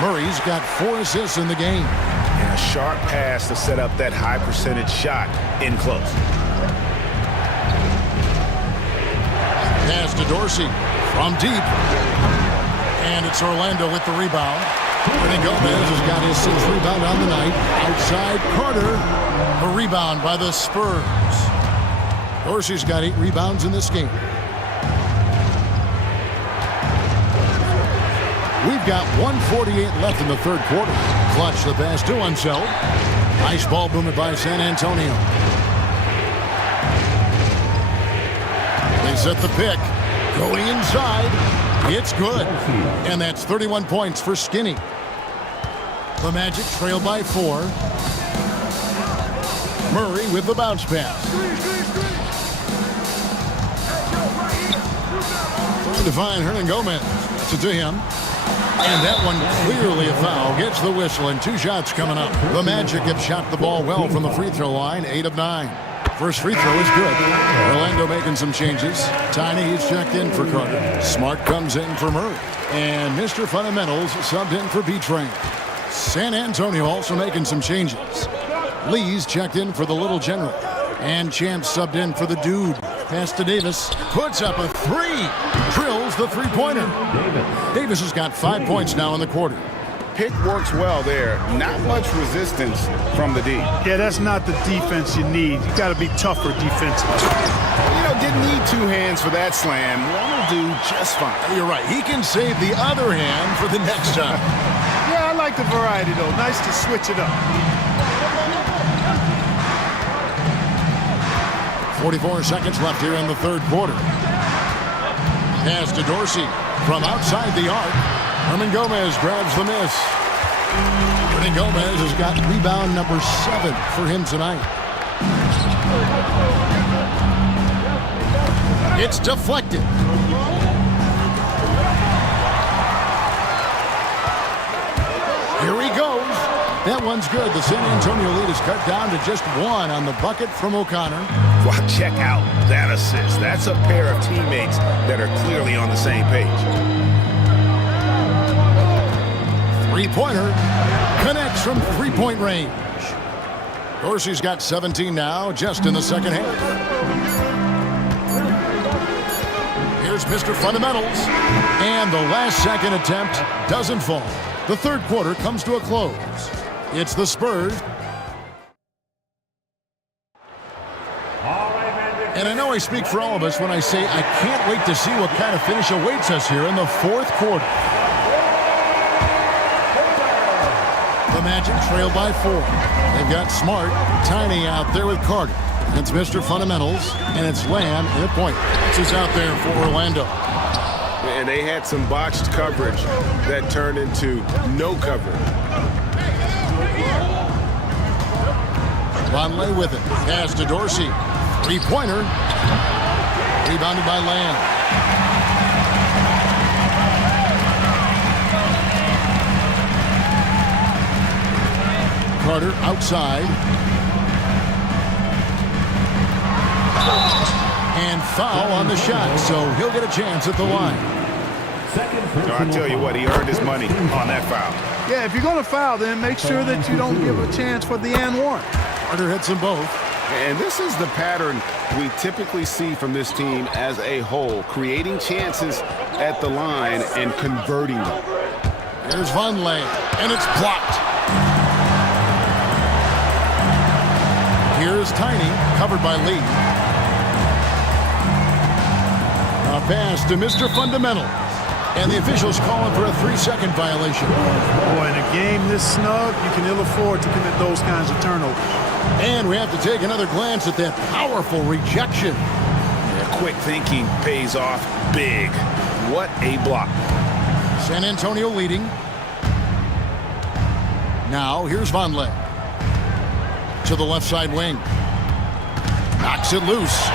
Murray's got 4 assists in the game. And a sharp pass to set up that high percentage shot in close. Pass to Dorsey from deep. And it's Orlando with the rebound. Hernangomez has got his 6th rebound on the night. Outside Carter. A rebound by the Spurs. Dorsey's got 8 rebounds in this game. We've got 1:48 left in the 3rd quarter. Clutch the pass to Unseld. Nice ball movement by San Antonio. They set the pick. Going inside. It's good. And that's 31 points for Skinny. The Magic trail by 4. Murray with the bounce pass. Trying to find Hernangomez. That's it to him. And that one clearly a foul. Gets the whistle, and 2 shots coming up. The Magic have shot the ball well from the free throw line, 8 of 9. First free throw is good. Orlando making some changes. Tiny is checked in for Carter. Smart comes in for Murray. And Mr. Fundamentals subbed in for B-Train. San Antonio also making some changes. Lee's checked in for the Little General. And Champ subbed in for the Dude. Pass to Davis. Puts up a 3. Drills the three-pointer. Davis has got 5 points now in the quarter. Pick works well there. Not much resistance from the D. Yeah, that's not the defense you need. You got to be tougher defensively. Didn't need 2 hands for that slam. One will do just fine. You're right. He can save the other hand for the next time. Yeah, I like the variety, though. Nice to switch it up. 44 seconds left here in the 3rd quarter. Pass to Dorsey from outside the arc. Hernangomez grabs the miss. Hernangomez has got rebound number 7 for him tonight. It's deflected. Here he goes. That one's good. The San Antonio lead is cut down to just 1 on the bucket from O'Connor. Wow, check out that assist. That's a pair of teammates that are clearly on the same page. Three-pointer connects from 3-point range. Dorsey's got 17 now, just in the second half. Here's Mr. Fundamentals. And the last-second attempt doesn't fall. The 3rd quarter comes to a close. It's the Spurs. And I know I speak for all of us when I say I can't wait to see what kind of finish awaits us here in the 4th quarter. The Magic trail by 4. They've got Smart, Tiny out there with Carter. It's Mr. Fundamentals, and it's Lamb in a point. This is out there for Orlando. And they had some botched coverage that turned into no coverage. Vonleh with it. Pass to Dorsey. Three-pointer. Rebounded by Lamb. Carter outside. And foul on the shot, so he'll get a chance at the line. I'll tell you what, he earned his money on that foul. Yeah, if you're going to foul, then make sure that you don't give a chance for the and one. Carter hits them both. And this is the pattern we typically see from this team as a whole, creating chances at the line and converting them. Here's Vonleh, and it's blocked. Here's Tiny, covered by Lee. A pass to Mr. Fundamental. And the officials calling for a 3-second violation. Boy, in a game this snug, you can ill afford to commit those kinds of turnovers. And we have to take another glance at that powerful rejection. Yeah, quick thinking pays off big. What a block. San Antonio leading. Now, here's Vonleh. To the left side wing. Knocks it loose.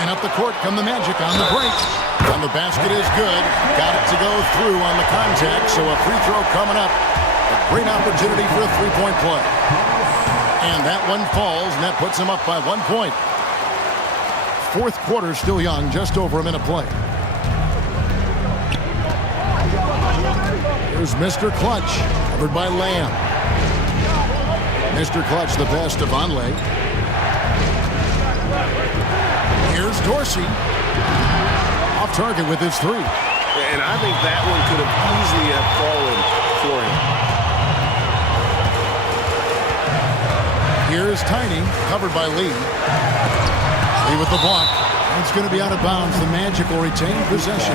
And up the court come the Magic on the break. And the basket is good. Got it to go through on the contact, so a free throw coming up. A great opportunity for a three-point play. And that one falls, and that puts him up by 1 point. Fourth quarter still young, just over a minute play. Here's Mr. Clutch, covered by Lamb. Mr. Clutch, the pass to Vonleh. Here's Dorsey. Off target with his three. And I think that one could have easily have fallen for him. Here's Tiny, covered by Lee. Lee with the block. It's going to be out of bounds. The Magic will retain possession.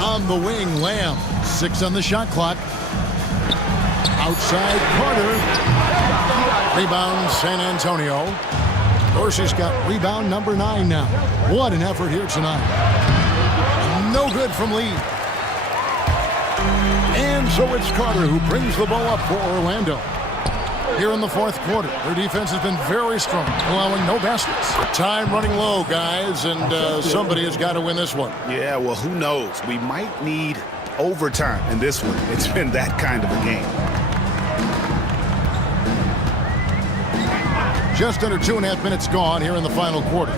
On the wing, Lamb. 6 on the shot clock. Outside Carter. Rebound San Antonio. Dorsey's got rebound number 9 now. What an effort here tonight. No good from Lee. And so it's Carter who brings the ball up for Orlando. Here in the fourth quarter, their defense has been very strong, allowing no baskets. Time running low, guys, and somebody has got to win this one. Yeah, well, who knows? We might need overtime in this one. It's been that kind of a game. Just under 2.5 minutes gone here in the final quarter.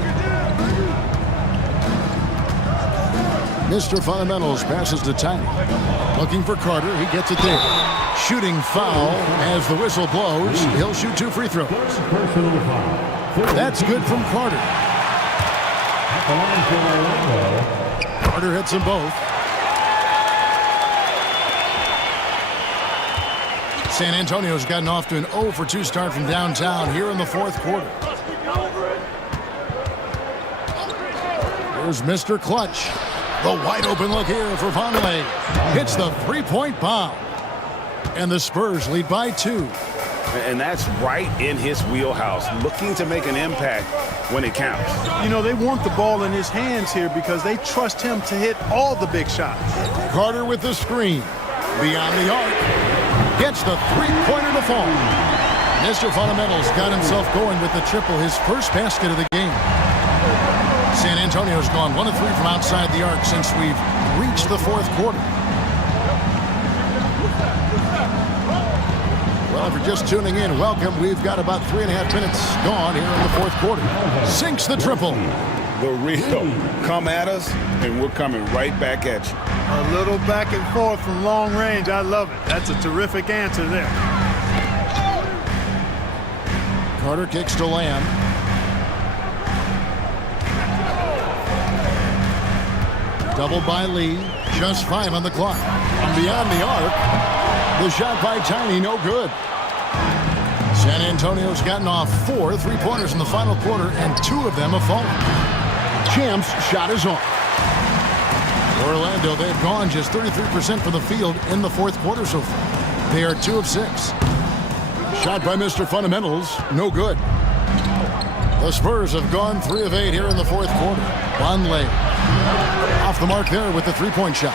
Mr. Fundamentals passes to Tiny. Looking for Carter. He gets it there. Shooting foul as the whistle blows. He'll shoot 2 free throws. That's good from Carter. Carter hits them both. San Antonio's gotten off to an 0 for 2 start from downtown here in the fourth quarter. Here's Mr. Clutch. The wide open look here for Vonleh. Hits the 3-point bomb. And the Spurs lead by 2. And that's right in his wheelhouse, looking to make an impact when it counts. You know, they want the ball in his hands here because they trust him to hit all the big shots. Carter with the screen. Beyond the arc. Gets the 3-pointer to fall. Mr. Fundamentals got himself going with the triple, his first basket of the game. San Antonio's gone 1 of 3 from outside the arc since we've reached the fourth quarter. Well, if you're just tuning in, welcome. We've got about 3.5 minutes gone here in the fourth quarter. Sinks the triple. The real. Come at us, and we're coming right back at you. A little back and forth from long range. I love it. That's a terrific answer there. Carter kicks to Lamb. Doubled by Lee. Just 5 on the clock. And beyond the arc, the shot by Tiny, no good. San Antonio's gotten off 4 3-pointers in the final quarter, and 2 of them have fallen. Champ's shot is off. Orlando, they've gone just 33% from the field in the fourth quarter so far. They are 2 of 6. Shot by Mr. Fundamentals, no good. The Spurs have gone 3 of 8 here in the fourth quarter. Vonleh off the mark there with the 3-point shot.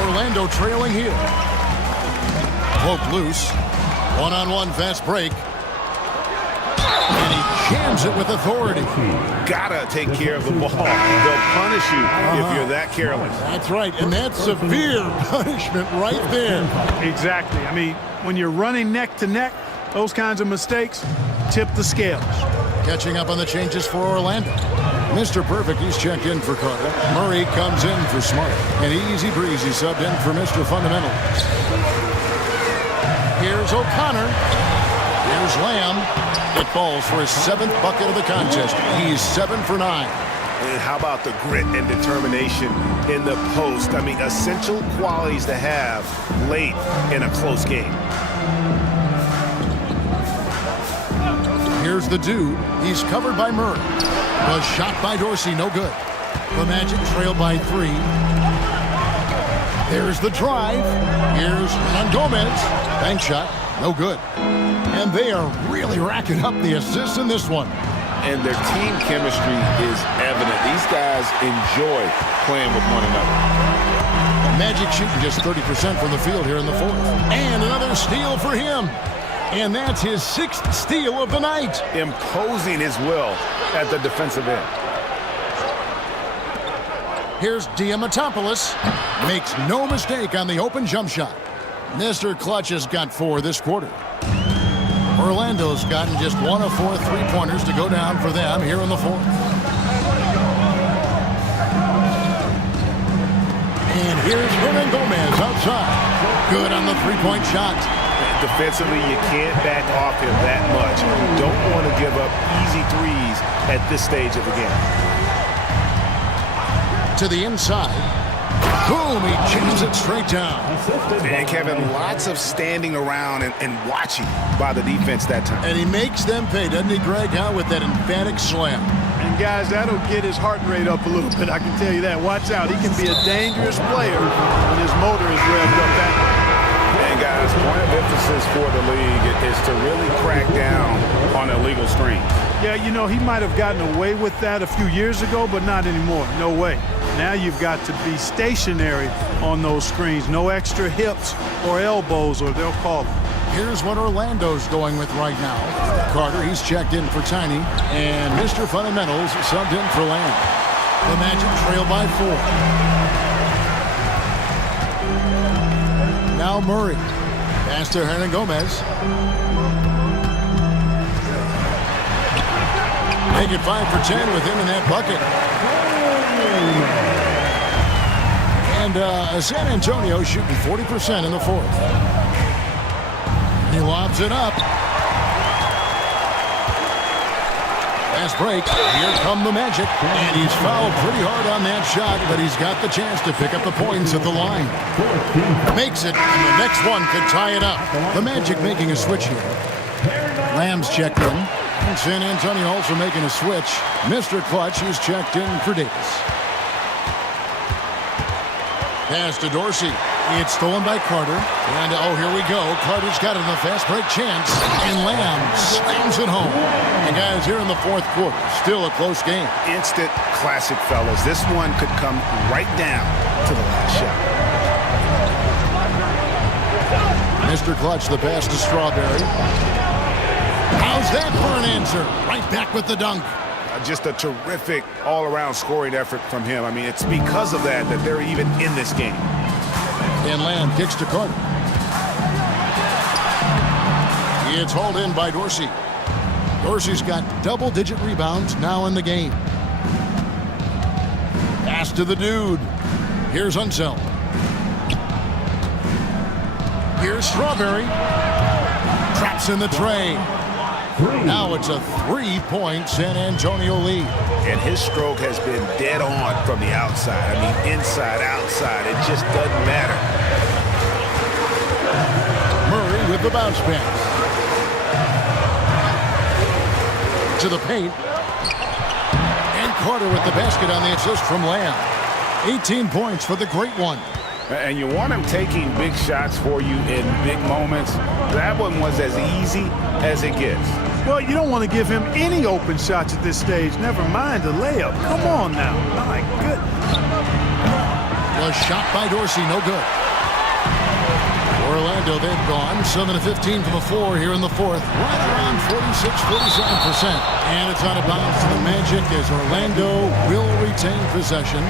Orlando trailing here. Poke loose. One-on-one fast break. And he jams it with authority. Gotta take care of the ball. They'll punish you if you're that careless. That's right, and that's severe punishment right there. Exactly. I mean, when you're running neck to neck, those kinds of mistakes tip the scales. Catching up on the changes for Orlando. Mr. Perfect, he's checked in for Carter. Murray comes in for Smart. And easy breezy subbed in for Mr. Fundamentals. Here's O'Connor. Here's Lamb. It falls for his 7th bucket of the contest. He's 7 for 9. And how about the grit and determination in the post? I mean, essential qualities to have late in a close game. Here's the dude. He's covered by Murray. Was shot by Dorsey, no good. The Magic trail by 3. There's the drive. Here's Gomez. Bank shot, no good. And they are really racking up the assists in this one. And their team chemistry is evident. These guys enjoy playing with one another. Magic shooting just 30% from the field here in the 4th. And another steal for him. And that's his 6th steal of the night. Imposing his will at the defensive end. Here's Diamantopoulos. Makes no mistake on the open jump shot. Mr. Clutch has got 4 this quarter. Orlando's gotten just 1 of 4 3-pointers to go down for them here in the 4th. And here's Gomez outside. Good on the 3-point shot. Defensively, you can't back off him that much. You don't want to give up easy threes at this stage of the game. To the inside. Boom, he jams it straight down. And Kevin, lots of standing around and watching by the defense that time. And he makes them pay, doesn't he, Greg, with that emphatic slam. And guys, that'll get his heart rate up a little bit, I can tell you that. Watch out, he can be a dangerous player when his motor is revved up that way. And guys, point of emphasis for the league is to really crack down on illegal screens. Yeah, you know, he might have gotten away with that a few years ago, but not anymore. No way. Now you've got to be stationary on those screens. No extra hips or elbows, or they'll call them. Here's what Orlando's going with right now. Carter, he's checked in for Tiny. And Mr. Fundamentals subbed in for Lamb. The Magic trail by 4. Now Murray. Pass to Gomez. Make it 5 for 10 with him in that bucket. And San Antonio shooting 40% in the 4th. He lobs it up. Fast break. Here come the Magic. And he's fouled pretty hard on that shot, but he's got the chance to pick up the points at the line. Makes it, and the next one could tie it up. The Magic making a switch here. Lamb's checked in. And San Antonio also making a switch. Mr. Clutch, he's checked in for Davis. Pass to Dorsey. It's stolen by Carter. And, oh, here we go. Carter's got it in a fast break chance. And Lamb slams it home. And, guys, here in the 4th quarter, still a close game. Instant classic, fellas. This one could come right down to the last shot. Mr. Clutch, the pass to Strawberry. How's that for an answer? Right back with the dunk. Just a terrific all-around scoring effort from him. I mean, it's because of that they're even in this game. And Lamb kicks to Carter. It's hauled in by Dorsey. Dorsey's got double-digit rebounds now in the game. Pass to the dude. Here's Unseld. Here's Strawberry. Traps in the tray. Now it's a 3-point San Antonio lead. And his stroke has been dead on from the outside. I mean, inside, outside. It just doesn't matter. Murray with the bounce pass. To the paint. And Carter with the basket on the assist from Lamb. 18 points for the great one. And you want him taking big shots for you in big moments. That one was as easy as it gets. Well, you don't want to give him any open shots at this stage. Never mind a layup. Come on now. My goodness. Was shot by Dorsey, no good. Orlando, they've gone 7-15 from the floor here in the fourth. Right around 46-47%. And it's out of bounds to the Magic as Orlando will retain possession.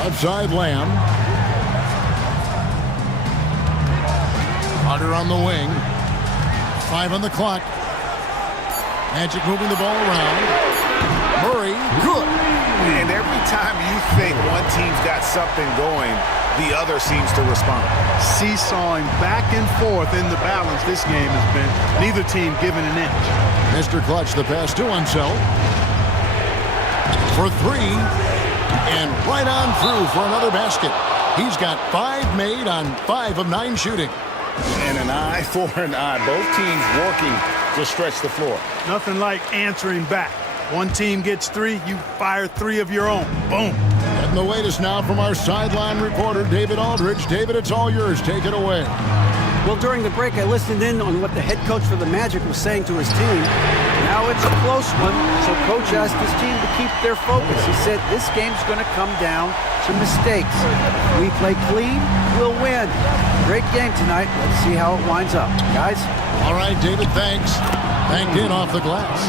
Outside Lamb. Carter on the wing. 5 on the clock. Magic moving the ball around. Murray, good. And every time you think one team's got something going, the other seems to respond. Seesawing back and forth in the balance this game has been. Neither team giving an inch. Mr. Clutch, the pass to Unseld. For 3. And right on through for another basket. He's got 5 made on 5 of 9 shooting. And an eye for an eye. Both teams working to stretch the floor. Nothing like answering back. One team gets 3, you fire 3 of your own. Boom. Getting the latest now from our sideline reporter, David Aldridge. David, it's all yours. Take it away. Well, during the break, I listened in on what the head coach for the Magic was saying to his team. Now it's a close one, so coach asked his team to keep their focus. He said this game's going to come down to mistakes. If we play clean, we'll win. Great game tonight. Let's see how it winds up. Guys? All right, David, thanks. Banked in off the glass.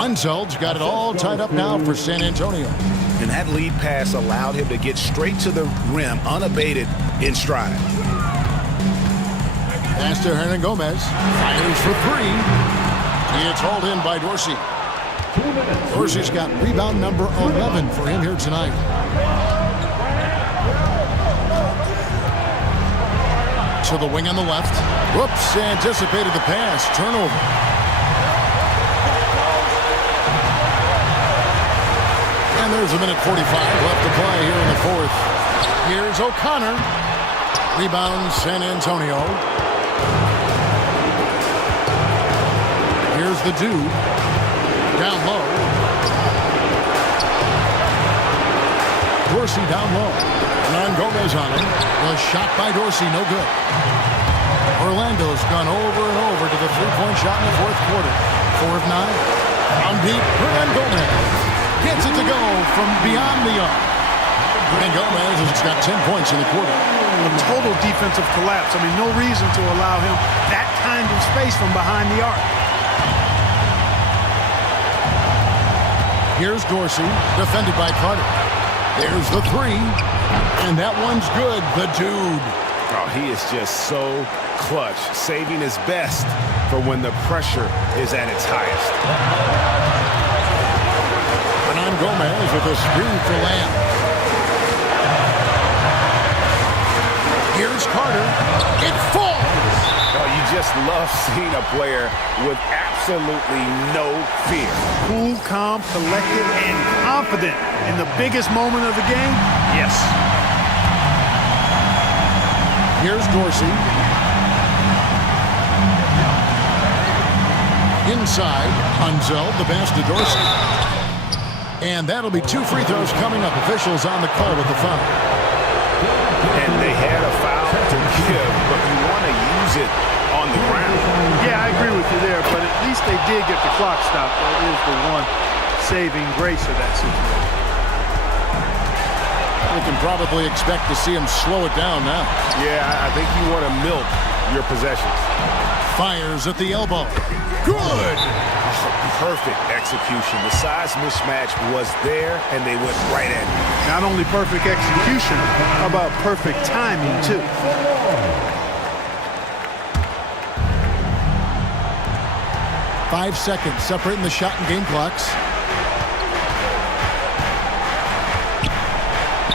Unseld's got it all tied up now for San Antonio. And that lead pass allowed him to get straight to the rim unabated in stride. Pass to Hernan Gomez. Fires for 3. It's hauled in by Dorsey. Dorsey's got rebound number 11 for him here tonight. To the wing on the left. Whoops, anticipated the pass. Turnover. And there's a minute 45 left to play here in the fourth. Here's O'Connor. Rebound San Antonio. Here's the dude. Down low. Dorsey down low. And Gomez on him. Was shot by Dorsey, no good. Orlando's gone over and over to the three-point shot in the fourth quarter. 4 of 9. On deep, Hernan Gomez gets it to go from beyond the arc. Hernan Gomez has got 10 points in the quarter. A total defensive collapse. I mean, no reason to allow him that kind of space from behind the arc. Here's Dorsey, defended by Carter. There's the 3, and that one's good. The dude. Oh, he is just so clutch, saving his best for when the pressure is at its highest. Hernan Gomez with a screen for Lamb. Here's Carter. It falls. Oh, you just love seeing a player with absolutely no fear. Cool, calm, collected, and confident in the biggest moment of the game? Yes. Here's Dorsey. Inside, Unseld, the pass to Dorsey. And that'll be 2 free throws coming up. Officials on the call with the foul. And they had a foul to give, but you want to use it on the ground. Yeah, I agree with you there, but at least they did get the clock stopped. That is the one saving grace of that situation. We can probably expect to see him slow it down now. Yeah, I think you want to milk your possessions. Fires at the elbow. Good! Perfect execution. The size mismatch was there, and they went right at it. Not only perfect execution, how about perfect timing, too? Five seconds separating the shot and game clocks.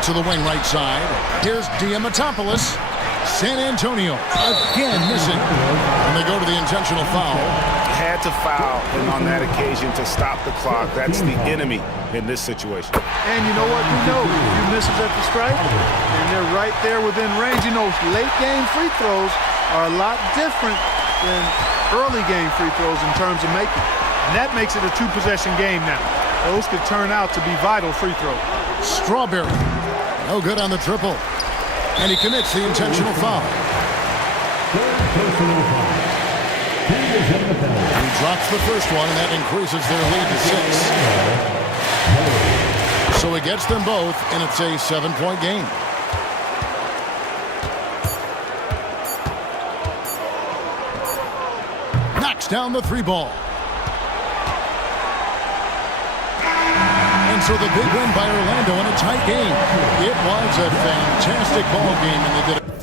To the wing right side. Here's Diamatopoulos. San Antonio again missing. And they go to the intentional foul. Had to foul on that occasion to stop the clock. That's the enemy in this situation. And you know what? We know a few misses at the stripe, and they're right there within range. You know, late game free throws are a lot different than early game free throws in terms of making. And that makes it a 2-possession game now. Those could turn out to be vital free throws. Strawberry. No good on the triple. And he commits the intentional foul. He drops the first one, and that increases their lead to 6. So he gets them both, and it's a 7-point game. Knocks down the 3 ball. And so the big win by Orlando in a tight game. It was a fantastic ball game, and they did it.